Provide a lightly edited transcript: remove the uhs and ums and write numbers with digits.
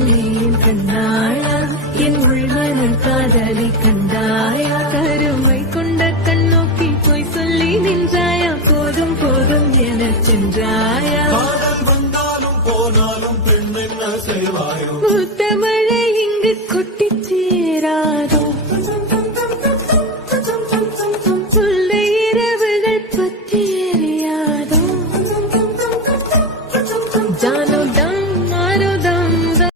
பெண்ணையின் கண்ணாளா என் உள்மன காதலி கண்டாயா கருமை கொண்ட கண்ணோக்கி போய் சொல்லி நின்றாயா போதும் போதும் என சென்றாயா வந்தாலும் போனாலும் பெண் என்ன செய்வாயோ உத்தம